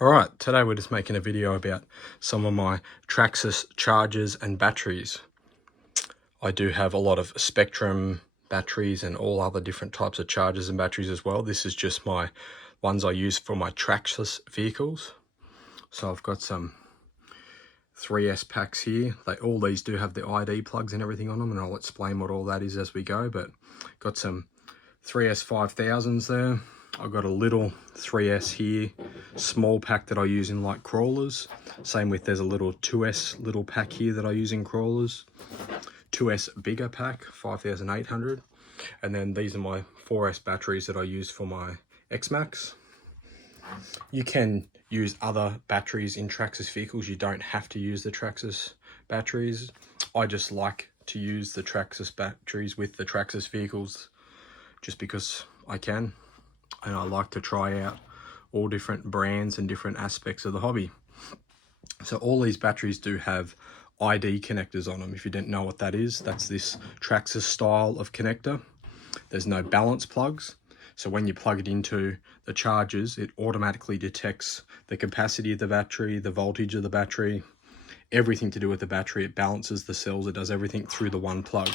Alright, today we're just making a video about some of my Traxxas chargers and batteries. I do have a lot of Spectrum batteries and all other different types of chargers and batteries as well. This is just my ones I use for my Traxxas vehicles. So I've got some 3S packs here. All these do have the ID plugs and everything on them, and I'll explain what all that is as we go. But got some 3S 5000s there. I've got a little 3S here, small pack that I use in like crawlers. Same with, there's a little 2S little pack here that I use in crawlers. 2S bigger pack, 5800. And then these are my 4S batteries that I use for my X-Max. You can use other batteries in Traxxas vehicles. You don't have to use the Traxxas batteries. I just like to use the Traxxas batteries with the Traxxas vehicles just because I can. And I like to try out all different brands and different aspects of the hobby. So all these batteries do have ID connectors on them. If you didn't know what that is, that's this Traxxas style of connector. There's no balance plugs. So when you plug it into the chargers, it automatically detects the capacity of the battery, the voltage of the battery, everything to do with the battery. It balances the cells. It does everything through the one plug.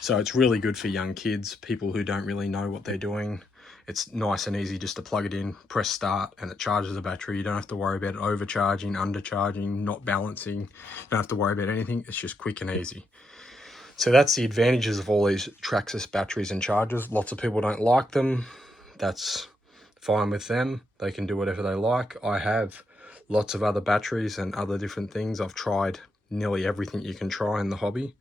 So it's really good for young kids, people who don't really know what they're doing. It's nice and easy just to plug it in, press start, and it charges the battery. You don't have to worry about overcharging, undercharging, not balancing. You don't have to worry about anything. It's just quick and easy. So that's the advantages of all these Traxxas batteries and chargers. Lots of people don't like them. That's fine with them. They can do whatever they like. I have lots of other batteries and other different things. I've tried nearly everything you can try in the hobby.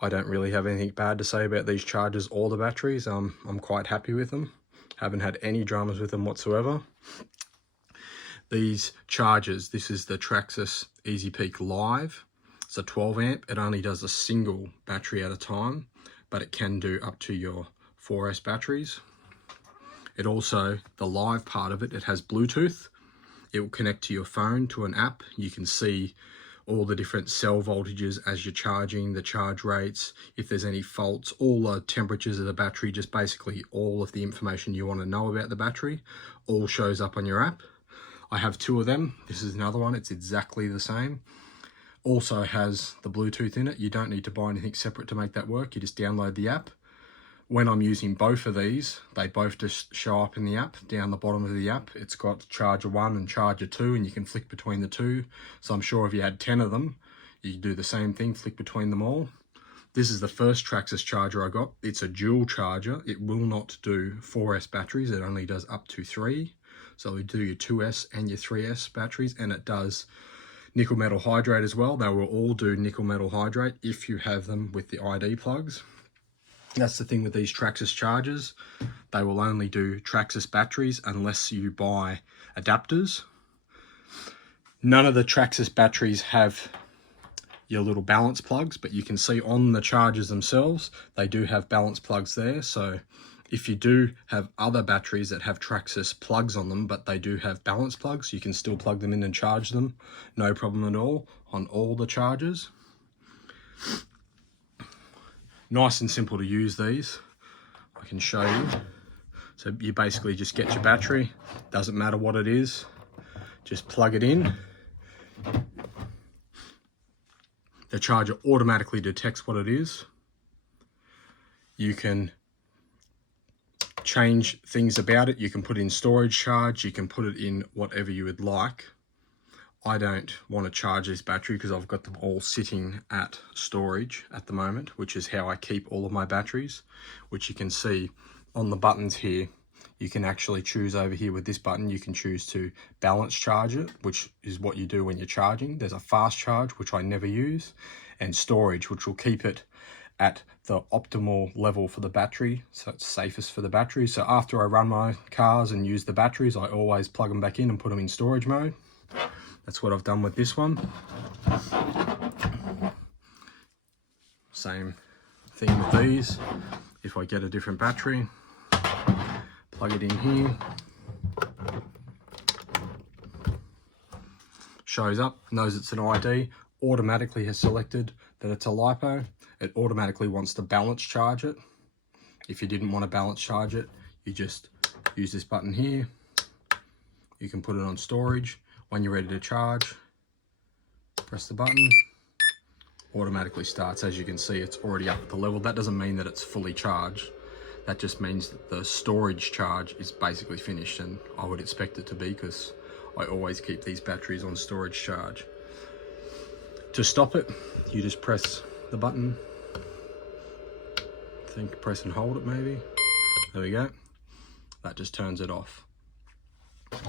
I don't really have anything bad to say about these chargers or the batteries. I'm quite happy with them. Haven't had any dramas with them whatsoever. These chargers, this is the Traxxas Easy Peak Live. It's a 12 amp. It only does a single battery at a time, but it can do up to your 4S batteries. It also, the live part of it, it has Bluetooth. It will connect to your phone, to an app. You can see all the different cell voltages as you're charging, the charge rates, if there's any faults, all the temperatures of the battery, just basically all of the information you want to know about the battery, all shows up on your app. I have two of them. This is another one. It's exactly the same. Also has the Bluetooth in it. You don't need to buy anything separate to make that work. You just download the app. When I'm using both of these, they both just show up in the app, down the bottom of the app. It's got charger 1 and charger 2, and you can flick between the two. So I'm sure if you had 10 of them, you could do the same thing, flick between them all. This is the first Traxxas charger I got. It's a dual charger. It will not do 4S batteries. It only does up to 3. So we do your 2S and your 3S batteries, and it does nickel metal hydrate as well. They will all do nickel metal hydrate if you have them with the ID plugs. That's the thing with these Traxxas chargers. They will only do Traxxas batteries unless you buy adapters. None of the Traxxas batteries have your little balance plugs, but you can see on the chargers themselves, they do have balance plugs there. So if you do have other batteries that have Traxxas plugs on them, but they do have balance plugs, you can still plug them in and charge them. No problem at all on all the chargers. Nice and simple to use these. I can show you. So you basically just get your battery, doesn't matter what it is, just plug it in. The charger automatically detects what it is. You can change things about it. You can put in storage charge, you can put it in whatever you would like. I don't want to charge this battery because I've got them all sitting at storage at the moment, which is how I keep all of my batteries, which you can see on the buttons here. You can actually choose over here with this button, you can choose to balance charge it, which is what you do when you're charging. There's a fast charge, which I never use, and storage, which will keep it at the optimal level for the battery, so it's safest for the battery. So after I run my cars and use the batteries, I always plug them back in and put them in storage mode. That's what I've done with this one. Same thing with these. If I get a different battery, plug it in here. Shows up, knows it's an ID, automatically has selected that it's a LiPo. It automatically wants to balance charge it. If you didn't want to balance charge it, you just use this button here. You can put it on storage. When you're ready to charge, press the button, automatically starts. As you can see, it's already up at the level. That doesn't mean that it's fully charged. That just means that the storage charge is basically finished, and I would expect it to be, because I always keep these batteries on storage charge. To stop it, you just press the button. I think press and hold it maybe. There we go. That just turns it off.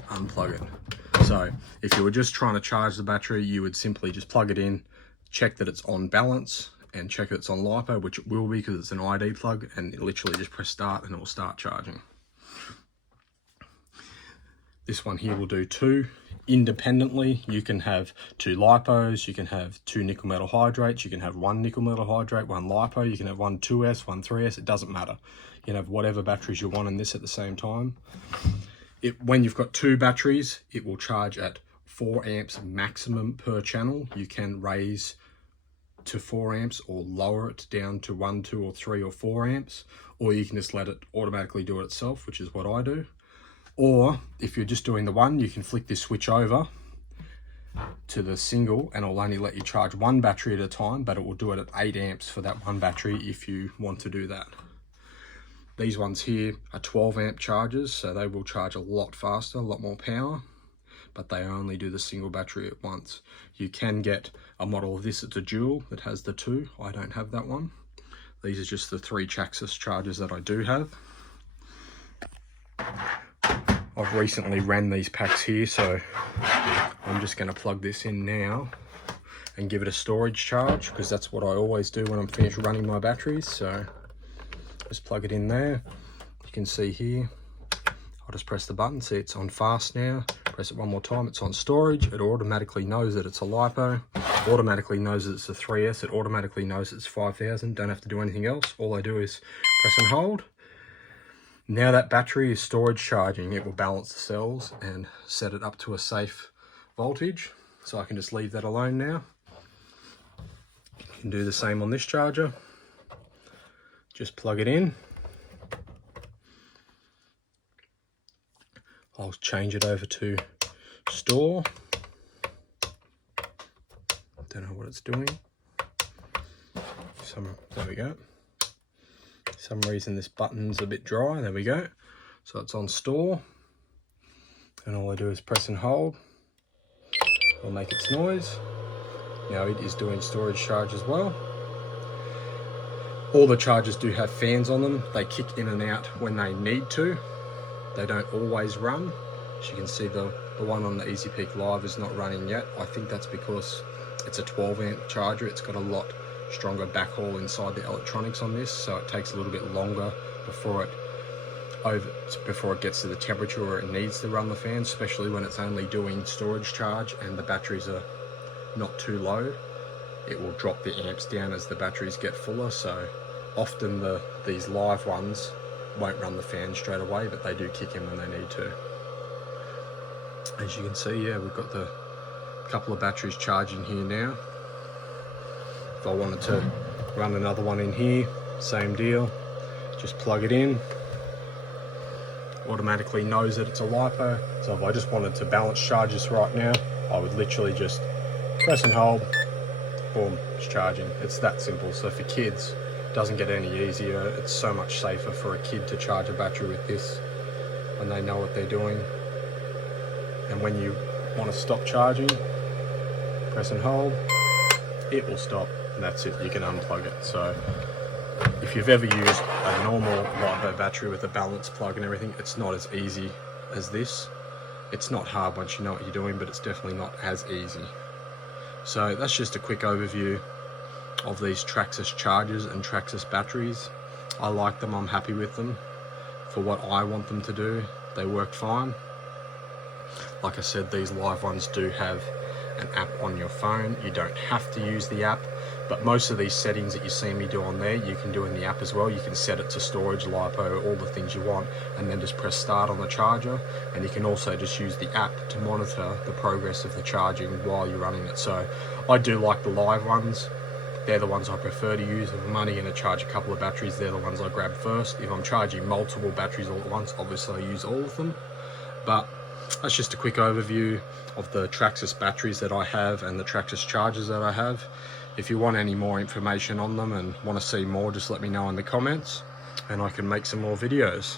Unplug it. So if you were just trying to charge the battery, you would simply just plug it in, check that it's on balance, and check that it's on LiPo, which it will be because it's an ID plug, and literally just press start and it will start charging. This one here will do 2 independently. You can have 2 LiPos, you can have 2 nickel metal hydrates, you can have 1 nickel metal hydrate, 1 LiPo, you can have 1 2S, 1 3S, it doesn't matter. You can have whatever batteries you want in this at the same time. When you've got 2 batteries, it will charge at 4 amps maximum per channel. You can raise to 4 amps or lower it down to 1, 2 or 3 or 4 amps, or you can just let it automatically do it itself, which is what I do. Or if you're just doing the one, you can flick this switch over to the single and it'll only let you charge 1 battery at a time, but it will do it at 8 amps for that 1 battery if you want to do that. These ones here are 12 amp chargers, so they will charge a lot faster, a lot more power, but they only do the single battery at once. You can get a model of this, it's a dual that has the 2. I don't have that one. These are just the 3 Traxxas chargers that I do have. I've recently ran these packs here, so I'm just going to plug this in now and give it a storage charge, because that's what I always do when I'm finished running my batteries. So just plug it in there. You can see here, I'll just press the button, see it's on fast now. Press it one more time, it's on storage. It automatically knows that it's a LiPo, automatically knows that it's a 3S, it automatically knows it's 5000. Don't have to do anything else. All I do is press and hold. Now that battery is storage charging, it will balance the cells and set it up to a safe voltage. So I can just leave that alone now. You can do the same on this charger. Just plug it in. I'll change it over to store. Don't know what it's doing. There we go. For some reason this button's a bit dry. There we go. So it's on store, and all I do is press and hold. It'll make its noise. Now it is doing storage charge as well. All the chargers do have fans on them. They kick in and out when they need to. They don't always run. As you can see, the one on the Easy Peak Live is not running yet. I think that's because it's a 12 amp charger. It's got a lot stronger backhaul inside the electronics on this, so it takes a little bit longer before it gets to the temperature where it needs to run the fan, especially when it's only doing storage charge and the batteries are not too low. It will drop the amps down as the batteries get fuller, so often these live ones won't run the fan straight away, but they do kick in when they need to. As you can see, yeah, we've got the couple of batteries charging here now. If I wanted to run another one in here, same deal, just plug it in. Automatically knows that it's a LiPo, so if I just wanted to balance charge this right now, I would literally just press and hold, boom, it's charging. It's that simple. So for kids, it doesn't get any easier. It's so much safer for a kid to charge a battery with this when they know what they're doing. And when you want to stop charging, press and hold, it will stop, and that's it. You can unplug it. So if you've ever used a normal LiPo battery with a balance plug and everything, it's not as easy as this. It's not hard once you know what you're doing, but it's definitely not as easy. So that's just a quick overview of these Traxxas chargers and Traxxas batteries. I like them, I'm happy with them. For what I want them to do, they work fine. Like I said, these live ones do have an app on your phone. You don't have to use the app, but most of these settings that you see me do on there, you can do in the app as well. You can set it to storage, LiPo, all the things you want, and then just press start on the charger. And you can also just use the app to monitor the progress of the charging while you're running it. So I do like the live ones. They're the ones I prefer to use. If I'm only going to charge a couple of batteries, they're the ones I grab first. If I'm charging multiple batteries all at once, obviously I use all of them. But that's just a quick overview of the Traxxas batteries that I have and the Traxxas chargers that I have. If you want any more information on them and want to see more, just let me know in the comments and I can make some more videos.